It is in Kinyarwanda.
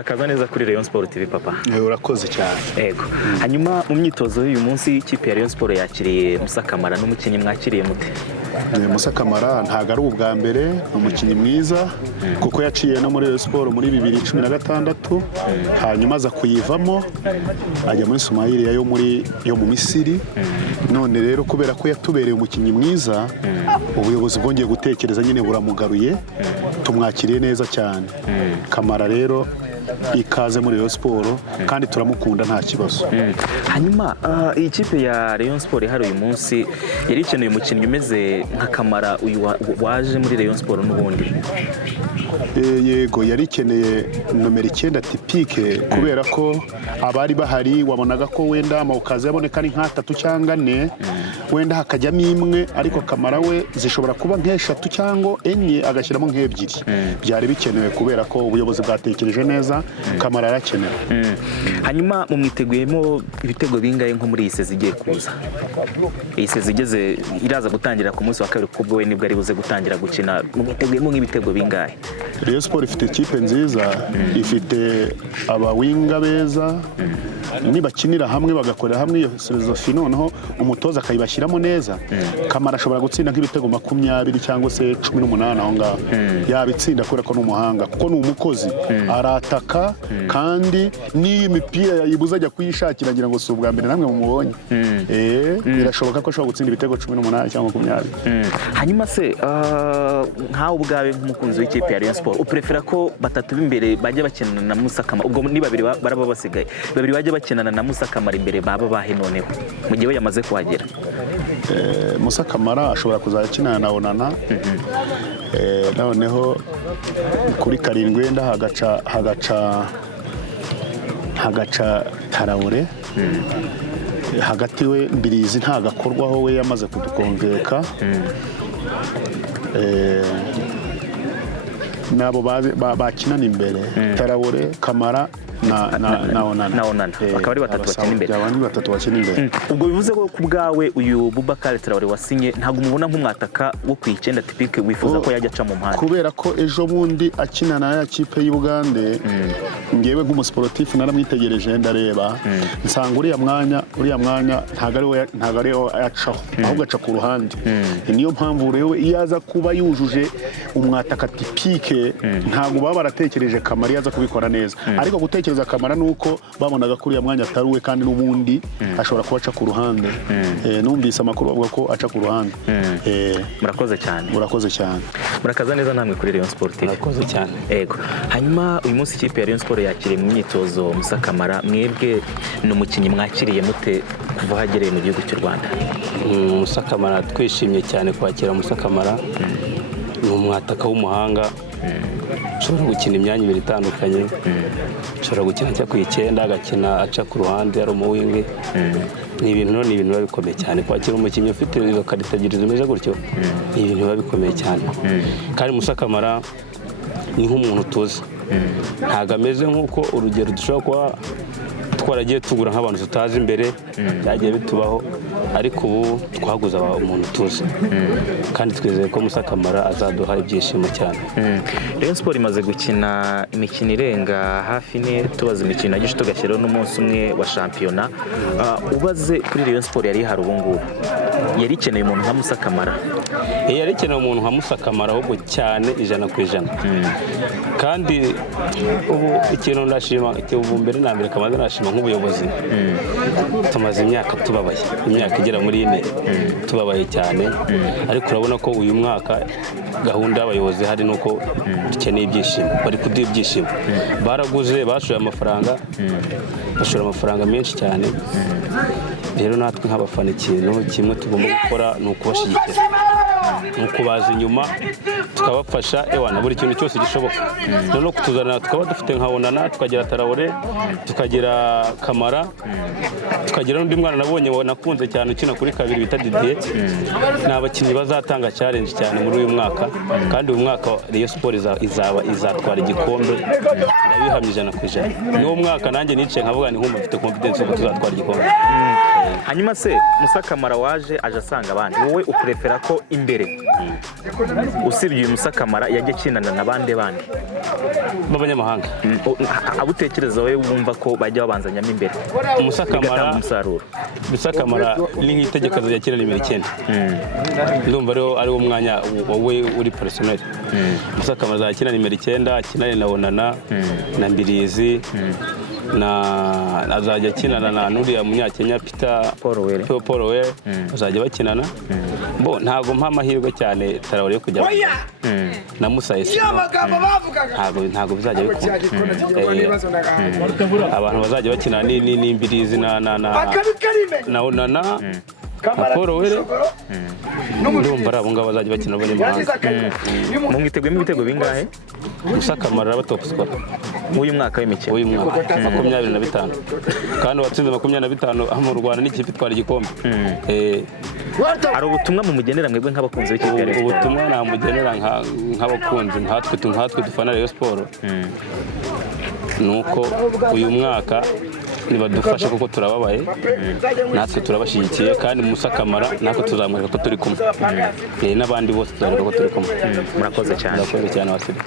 murakaza neza kuri Rayon Sports TV papa. Urakoze cyane. Yego. Hanyuma mu myitozo y'uyu munsi ikipe ya Rayon Sports yakiriye Musa Camara n'umukinnyi mwakiriye mute? Musa Camara ntago ari ubwa mbere, umukinnyi mwiza kuko yaciye no muri Rayon Sports muri 2016 hanyuma aza kuyivamo ajya muri Somalia yo mu Misiri. None rero kubera ko yatubereye umukinnyi mwiza, ubuyobozi bwongeye gutekereza nyine buramugaruye, tumwakiriye neza cyane. Camara rero ikaze muri Rayon Sports kandi turamukunda nta kibazo. Hanyuma iyi kipe ya Rayon Sports hari uyu munsi yari ikeneye umukinnyi umeze nka Camara uyu waje muri Rayon Sports n'ubundi. Yego yari ikeneye nomero 9 tipike kubera ko abari bahari wabonaga ko wenda amawukazi yaboneka ari nka 3 cyangwa 4 wenda hakajyamo imwe, ariko Camara we zishobora kuba nk'eshatu cyangwa enye agashyiramo nk'ebyiri. Byari bikenewe kubera ko ubuyobozi bwatekereje neza, Camara arakenewe. Hanyuma mu mwiteguyemo ibitego bingaye nko muri iyi sezi igiye kuza? Iyi sezi igeze iraza gutangira ku munsi wa kabiri kubwo we nibwo ari buze gutangira gukina. Mu mwiteguyemo nk'ibitego bingaye? Rayon Sports ifite ikipe nziza, ifite abawinga beza, nibakinira hamwe bagakorera hamwe iyo filozofi, noneho umutoza akayibashyiramo neza. Camara ashobora gutsinda nk'ibitego 20 cyangwa se 18 aho ngaho. Yabitsinda kubera ko n'umuhanga kuko ni umukozi, arataka kandi n'iyi mipira yayibuza ajya kuyishakira ngira ngo si ubwa mbere namwe mumubonye. Birashoboka ko ashobora gutsinda ibitego 18 cyangwa 20. Hanyuma se nkawe ubwawe nk'umukunzi w'ikipe ya Rayon Sports uprefera ko batatu b'imbere bajya bakinana na Musa Camara, ubwo ni babiri baraba basigaye, babiri bajya bakinana na Musa Camara imbere baba bahe noneho mu gihe yamaze kuhagera? Musa Camara ashobora kuzakinana na Onana, noneho kuri 7 wenda hagaca Tarawore, hagati we Mbirizi ntagakorwaho we yamaze kudukonveka. Nabo bakinana imbere Tarawore, Camara na Onana. Bakaba ari batatu bakina imbere. Abandi batatu bakina imbere. Ubwo bivuze ko kubgawe uyu Boubacar Traoré wasinye ntago umubona nk'umwataka wo ku 9 tipike wifuza ko yajya aca mu mpande? Kubera ko ejo bundi akinana ya kipe y'Ubugande, ngewe nk'umusportif naramwitegereje ndareba nsanga uriya mwanya ntago ari yacaho, ahubwo aca ku ruhande. Niyo mpamvu rero iyaza kuba yujuje umwataka tipike ntago baba baratekereje Camara yaza kubikora neza, ariko gutekereza Camara nuko babonaga kuri ya mwanya ataruwe kandi n'ubundi ashobora kuba aca ku ruhande. Numvise amakuru bavuga ko aca ku ruhande. Murakoze cyane. Murakoze cyane. Murakaza neza namwe kuri Rayon Sports. Murakoze cyane. Yego. Hanyuma uyu munsi ikipe ya Rayon Sports yakiriye mu myitozo Musa Camara, mwebwe n'umukinnyi mwakiriye mute kuva hagereye mu gihugu cy'u Rwanda? Musa Camara twishimye cyane kwakira Musa Camara. Ni umwataka w'umuhanga, ushobora gukina imyanya ibiri itandukanye, ushobora gukina cya ku 9 agakina aca ku ruhande ari umuwingi. Ni ibintu biba bikomeye cyane kwakira umukinnyi ufite izo karita ebyiri zimeze gutyo. Ni ibintu biba bikomeye cyane. Kandi Musa Camara ni nk'umuntu tuzi, ntago ameze nk'uko urugero dushobora kuba twaragiye tugura nk'abantu tutazi imbere byagiye bitubaho, ariko ubu twaguze umuntu tuzi kandi twizeye ko Musa Camara azaduha ibyishimo cyane. Rayon Sports imaze gukina imikino irenga hafi ne, tubaza imikino yagishe tugashyiraho n'umunsi umwe wa shampiyona. Ubaze kuri Rayon Sports yari hari ubu ngubu yari ikeneye umuntu nka Musa Camara? Yari ikeneye umuntu nka Musa Camara ahubwo cyane 100%. Kandi ubu ikintu ndashima ubu mbere na mbere kamaze nashima nk'ubuyobozi, tumaze imyaka tubabaye, imyaka igera muri 4 tubabaye cyane, ariko urabona ko uyu mwaka gahunda y'abayobozi hari nuko dukeneye ibyishimo, bari kuduha ibyishimo. Baraguze, bashoye amafaranga, bashora amafaranga menshi cyane. Rero natwe nk'abafana ikintu kimwe tugomba gukora ni ukubashyigikira, ni ukubaza inyuma tukabafasha na buri kintu cyose gishoboka. Noneho kutuzana tukaba dufite nka Onana, tukagira Tarawore, tukagira Camara, tukagira n'undi mwana nabonye nakunze cyane ukina kuri 2 bita Didier. Ni abakinnyi bazatanga challenge cyane muri uyu mwaka, kandi uyu mwaka Rayon Sports izatwara igikombe, ndabihamye 100%. Niwo mwaka nanjye nice nkavuga ni nkumva mfite confidence ko tuzatwara igikombe. hanyuma se Musa Camara waje aje asanga abandi, wowe uprefera ko imbere usibye uyu Musa Camara yajya akinana n'abandi b'abanyamahanga abutekereza wowe wumva ko bajya babanzanyamo imbere Musa Camara umusaruro? Musa Camara ni nk'itegeko yakina nimero 9 ndumva rero ari wo mwanya wowe uri personnel. Musa Camara azakina nimero 9 akinane na Onana na Mbirizi na azajya akinana na nuriya munyakenya Peter Paul we azajya bakinana bo ntago mpa amahirwe cyane Traoré yo kujya na Musa Esi ntago bizajya bikora abantu bazajya bakina ni Mbirizi na Onana Paul we ndumva abo ngabo bazajya bakina abanyamahanga. Mwiteguye ibitego bingahe? Musa Camara aba top scorer uyu mwaka w'imikino 25 kandi watsinze 25 mu Rwanda n'ikipe itwara igikombe. Ari ubutumwa mu mugenera mwebwe nk'abakunzi b'ikipe ya Rayon Sports? Ubutumwa na mugenera nk'abakunzi nkatwe dufana Rayon Sports nuko uyu mwaka nibadufashe kuko turababaye natwe turabashyigikiye kandi Musa Camara natwe tuzamwereka ko turi kumwe n'abandi bose tuzamwereka ko turi kumwe. Murakoze cyane. Murakoze cyane wasibye.